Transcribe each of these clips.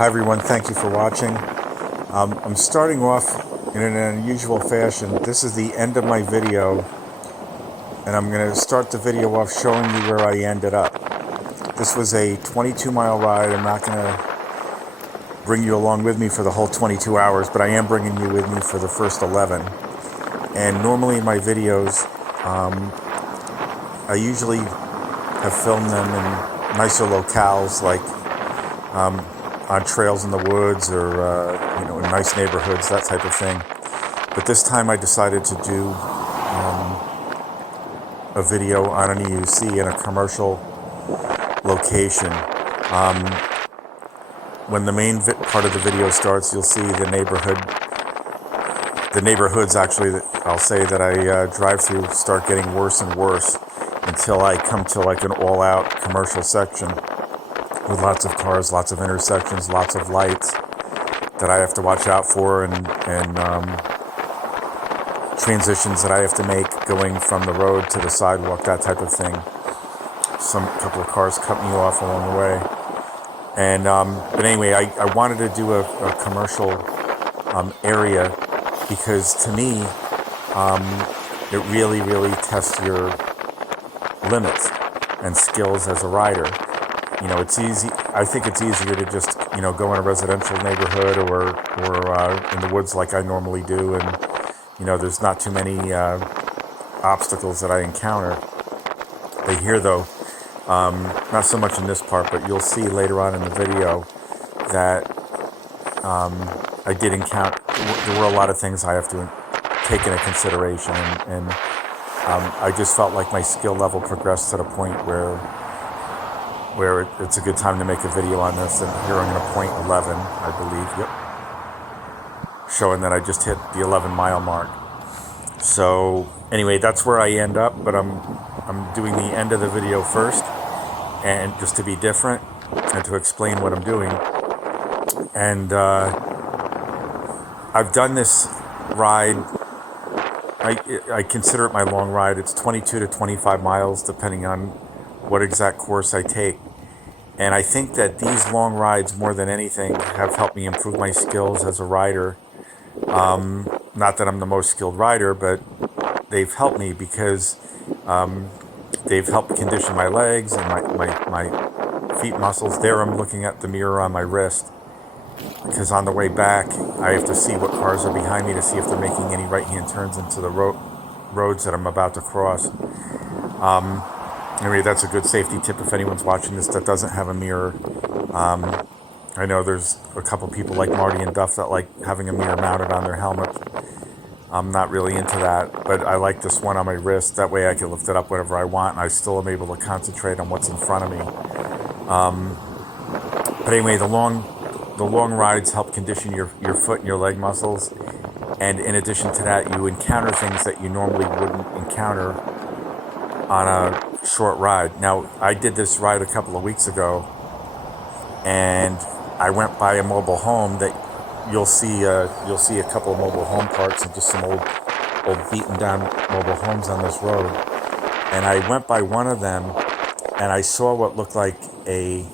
Hi everyone, thank you for watching. I'm starting off in an unusual fashion. This is the end of my video, and I'm going to start the video off showing you where I ended up. This was a 22-mile ride. I'm not going to bring you along with me for the whole 22 hours, but I am bringing you with me for the first 11. And normally in my videos, I usually have filmed them in nicer locales, like on trails in the woods or in nice neighborhoods, that type of thing. But this time I decided to do a video on an EUC in a commercial location. When the main part of the video starts, you'll see the neighborhoods actually that I'll say that I drive through start getting worse and worse until I come to like an all-out commercial section with lots of cars, lots of intersections, lots of lights that I have to watch out for, and transitions that I have to make going from the road to the sidewalk, that type of thing. Couple of cars cut me off along the way. And but anyway, I wanted to do a commercial area because to me, it really tests your limits and skills as a rider. It's easy. I think it's easier to just, go in a residential neighborhood or in the woods like I normally do. And, there's not too many obstacles that I encounter. But here, though, not so much in this part, but you'll see later on in the video that I did encounter, there were a lot of things I have to take into consideration. And I just felt like my skill level progressed to the point where it's a good time to make a video on this. And here I'm going to point 11, I believe, yep, showing that I just hit the 11-mile mark. So anyway, that's where I end up, but I'm doing the end of the video first, and just to be different and to explain what I'm doing. And I've done this ride. I consider it my long ride. It's 22 to 25 miles, depending on what exact course I take. And I think that these long rides, more than anything, have helped me improve my skills as a rider. Not that I'm the most skilled rider, but they've helped me because they've helped condition my legs and my feet muscles. There I'm looking at the mirror on my wrist, because on the way back, I have to see what cars are behind me to see if they're making any right-hand turns into the roads that I'm about to cross. Anyway, that's a good safety tip if anyone's watching this that doesn't have a mirror. I know there's a couple people like Marty and Duff that like having a mirror mounted on their helmet. I'm not really into that, but I like this one on my wrist. That way I can lift it up whenever I want, and I still am able to concentrate on what's in front of me. But anyway, the long rides help condition your foot and your leg muscles. And in addition to that, you encounter things that you normally wouldn't encounter on a short ride. Now, I did this ride a couple of weeks ago, and I went by a mobile home that you'll see a couple of mobile home parks and just some old beaten down mobile homes on this road. And I went by one of them, and I saw what looked like a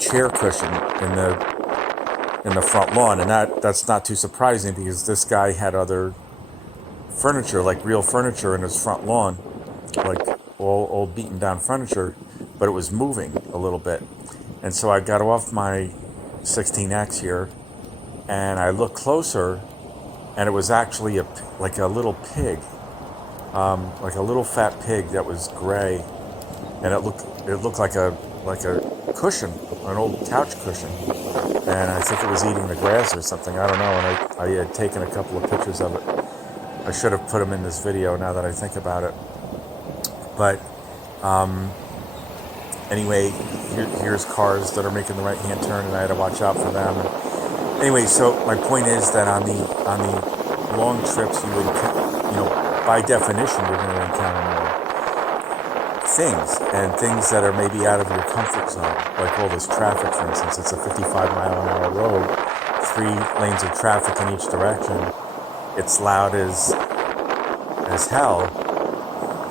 chair cushion in the front lawn, and that's not too surprising because this guy had other furniture, like real furniture, in his front lawn, like all old beaten down furniture, but it was moving a little bit. And so I got off my 16X here, and I looked closer, and it was actually like a little pig, like a little fat pig that was gray, and it looked like a cushion, an old couch cushion, and I think it was eating the grass or something. I don't know. And I had taken a couple of pictures of it. I should have put them in this video now that I think about it. But anyway, here's cars that are making the right-hand turn, and I had to watch out for them. Anyway, so my point is that on the long trips, you would, by definition, you're going to encounter more things that are maybe out of your comfort zone, like all this traffic, for instance. It's a 55-mile-an-hour road, 3 lanes of traffic in each direction. It's loud as hell,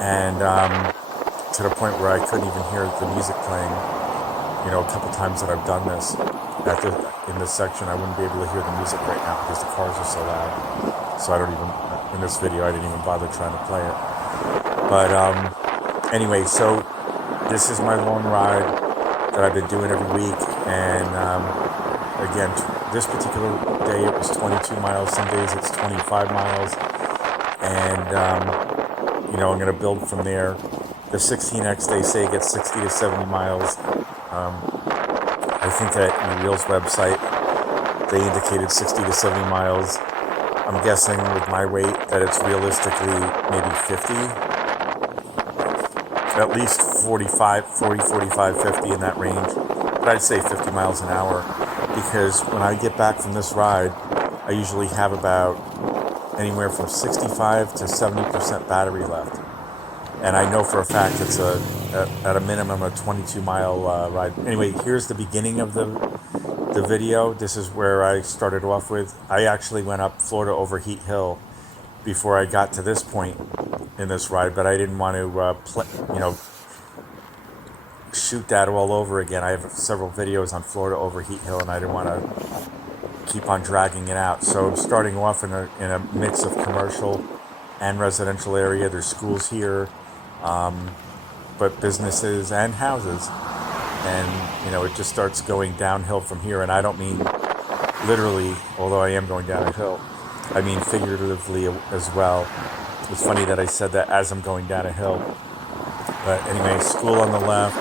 and to the point where I couldn't even hear the music playing, a couple times that I've done this in this section, I wouldn't be able to hear the music right now because the cars are so loud. So I don't even, in this video, I didn't even bother trying to play it. But anyway, so this is my long ride that I've been doing every week. And again, this particular day it was 22 miles. Some days it's 25 miles. And, I'm going to build from there. The 16X, they say, gets 60 to 70 miles. I think that in the Wheels website, they indicated 60 to 70 miles. I'm guessing with my weight that it's realistically maybe 50. At least 40, 45, 50 in that range. But I'd say 50 miles an hour. Because when I get back from this ride, I usually have about anywhere from 65 to 70% battery left. And I know for a fact it's at a minimum a 22-mile ride. Anyway, here's the beginning of the video. This is where I started off with. I actually went up Florida Overheat Hill before I got to this point in this ride, but I didn't want to, shoot that all over again. I have several videos on Florida Overheat Hill, and I didn't want to keep on dragging it out. So starting off in a mix of commercial and residential area. There's schools here. But businesses and houses, and it just starts going downhill from here. And I don't mean literally, although I am going down a hill, I mean figuratively as well. It's funny that I said that as I'm going down a hill. But anyway, school on the left,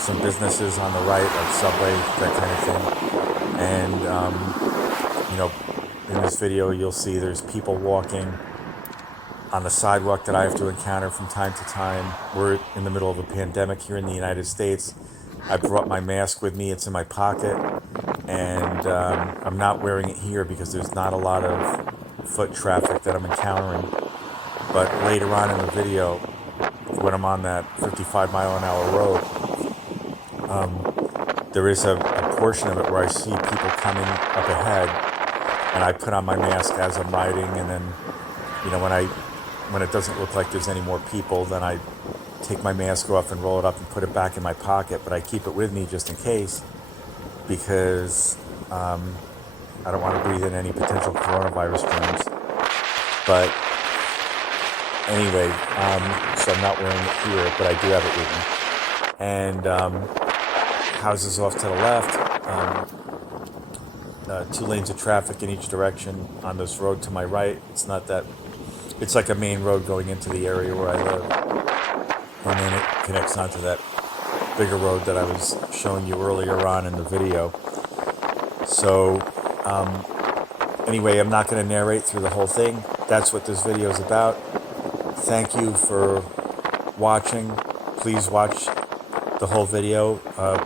some businesses on the right, like Subway, that kind of thing. And in this video you'll see there's people walking on the sidewalk that I have to encounter from time to time. We're in the middle of a pandemic here in the United States. I brought my mask with me. It's in my pocket. And I'm not wearing it here because there's not a lot of foot traffic that I'm encountering. But later on in the video, when I'm on that 55-mile-an-hour road, there is a portion of it where I see people coming up ahead. And I put on my mask as I'm riding. And then, when it doesn't look like there's any more people, then I take my mask off and roll it up and put it back in my pocket. But I keep it with me just in case, because I don't want to breathe in any potential coronavirus germs. But anyway, so I'm not wearing it here, but I do have it with me. And houses off to the left, 2 lanes of traffic in each direction on this road to my right. It's like a main road going into the area where I live. And then it connects onto that bigger road that I was showing you earlier on in the video. So, anyway, I'm not going to narrate through the whole thing. That's what this video is about. Thank you for watching. Please watch the whole video,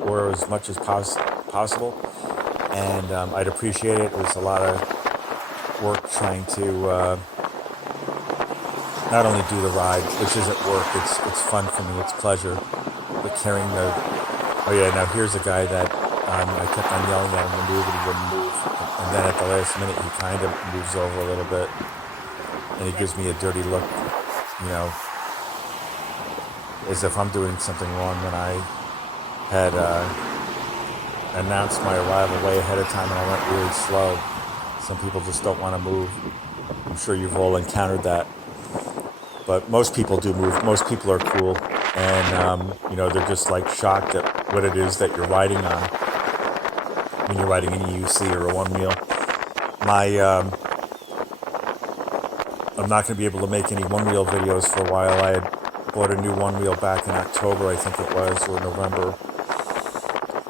or as much as possible. And I'd appreciate it. It was a lot of work trying to not only do the ride, which isn't work, it's fun for me, it's pleasure, but carrying now here's a guy that I kept on yelling at him to move and he wouldn't move, and then at the last minute he kind of moves over a little bit, and he gives me a dirty look, as if I'm doing something wrong when I had announced my arrival way ahead of time and I went really slow. Some people just don't want to move. I'm sure you've all encountered that. But most people do move. Most people are cool. And, they're just like shocked at what it is that you're riding on when you're riding an EUC or a one wheel. I'm not going to be able to make any one wheel videos for a while. I had bought a new one wheel back in October, I think it was, or November.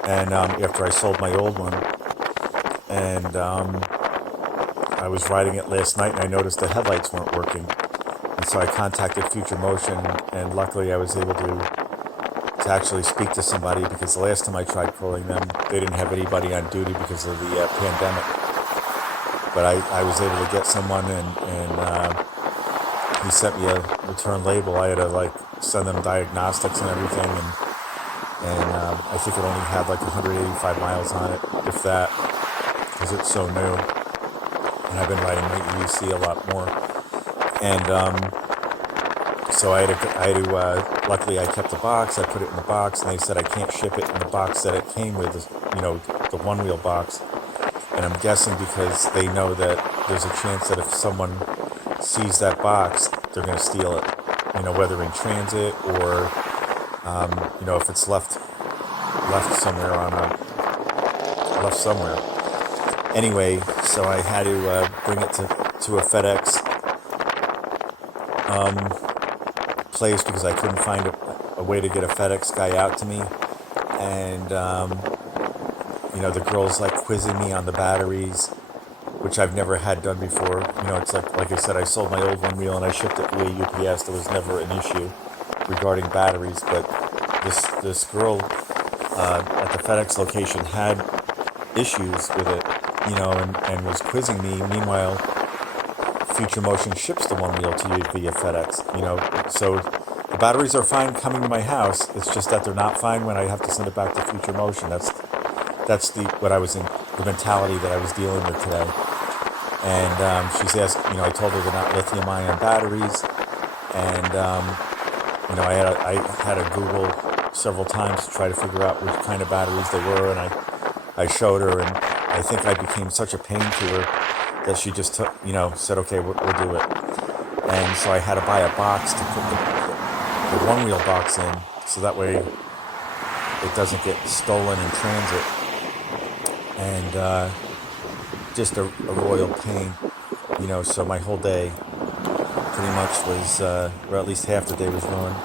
And after I sold my old one. And I was riding it last night and I noticed the headlights weren't working. And so I contacted Future Motion, and luckily I was able to actually speak to somebody, because the last time I tried calling them, they didn't have anybody on duty because of the pandemic. But I was able to get someone, and he sent me a return label. I had to send them diagnostics and everything, and I think it only had 185 miles on it, if that, because it's so new. And I've been riding my EUC a lot more. And So luckily I kept the box, I put it in the box, and they said I can't ship it in the box that it came with, the one-wheel box. And I'm guessing because they know that there's a chance that if someone sees that box, they're going to steal it, whether in transit or, if it's left somewhere left somewhere. Anyway, so I had to bring it to a FedEx place because I couldn't find a way to get a FedEx guy out to me. And, the girl's like quizzing me on the batteries, which I've never had done before. It's like I said, I sold my old one wheel and I shipped it via UPS. There was never an issue regarding batteries, but this girl at the FedEx location had issues with it, and was quizzing me. Meanwhile, Future Motion ships the one wheel to you via FedEx, so the batteries are fine coming to my house. It's just that they're not fine when I have to send it back to Future Motion. That's the mentality that I was dealing with today. And she's asked, I told her they're not lithium-ion batteries, and I had to Google several times to try to figure out which kind of batteries they were, and I showed her, and I think I became such a pain to her that she just took, said, okay, we'll do it. And so I had to buy a box to put the one-wheel box in, so that way it doesn't get stolen in transit. And just a royal pain, so my whole day pretty much was, or at least half the day was ruined.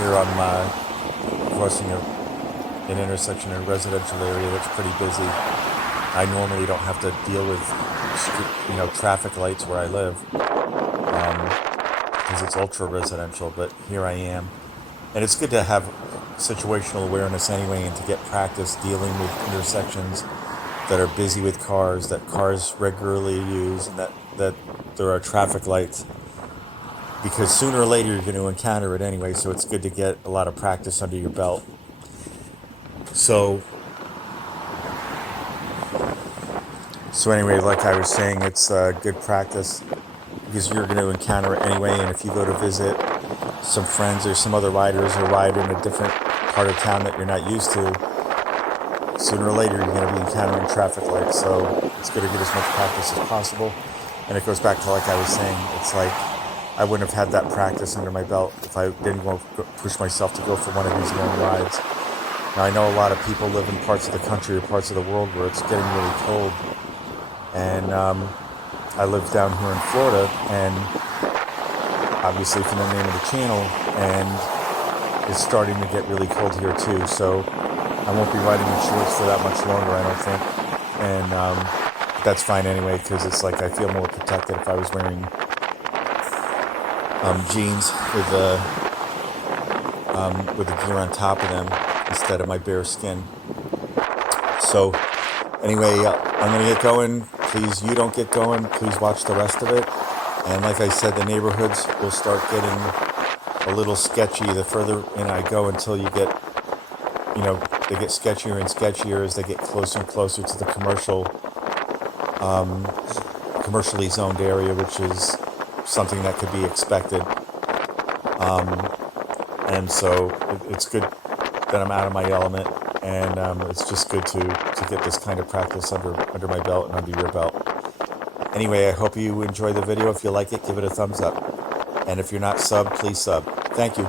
Here I'm crossing an intersection in a residential area that's pretty busy. I normally don't have to deal with, traffic lights where I live, because it's ultra residential, but here I am. And it's good to have situational awareness anyway, and to get practice dealing with intersections that are busy with cars, that cars regularly use, and that there are traffic lights, because sooner or later you're going to encounter it anyway, so it's good to get a lot of practice under your belt. So anyway, like I was saying, it's good practice because you're going to encounter it anyway, and if you go to visit some friends or some other riders or ride in a different part of town that you're not used to, sooner or later you're going to be encountering traffic lights, so it's good to get as much practice as possible. And it goes back to, like I was saying, it's like I wouldn't have had that practice under my belt if I didn't push myself to go for one of these long rides. Now, I know a lot of people live in parts of the country or parts of the world where it's getting really cold, and I live down here in Florida, and obviously from the name of the channel, and it's starting to get really cold here too, so I won't be riding in shorts for that much longer, I don't think. And that's fine anyway, because it's like I feel more protected if I was wearing jeans with the gear on top of them instead of my bare skin. So anyway, I'm going to get going. Please, you don't get going. Please watch the rest of it. And like I said, the neighborhoods will start getting a little sketchy the further in I go, until you get, they get sketchier and sketchier as they get closer and closer to the commercially zoned area, which is something that could be expected. And so it's good that I'm out of my element, and it's just good to get this kind of practice under my belt and under your belt. Anyway, I hope you enjoy the video. If you like it, give it a thumbs up. And if you're not subbed, please sub. Thank you.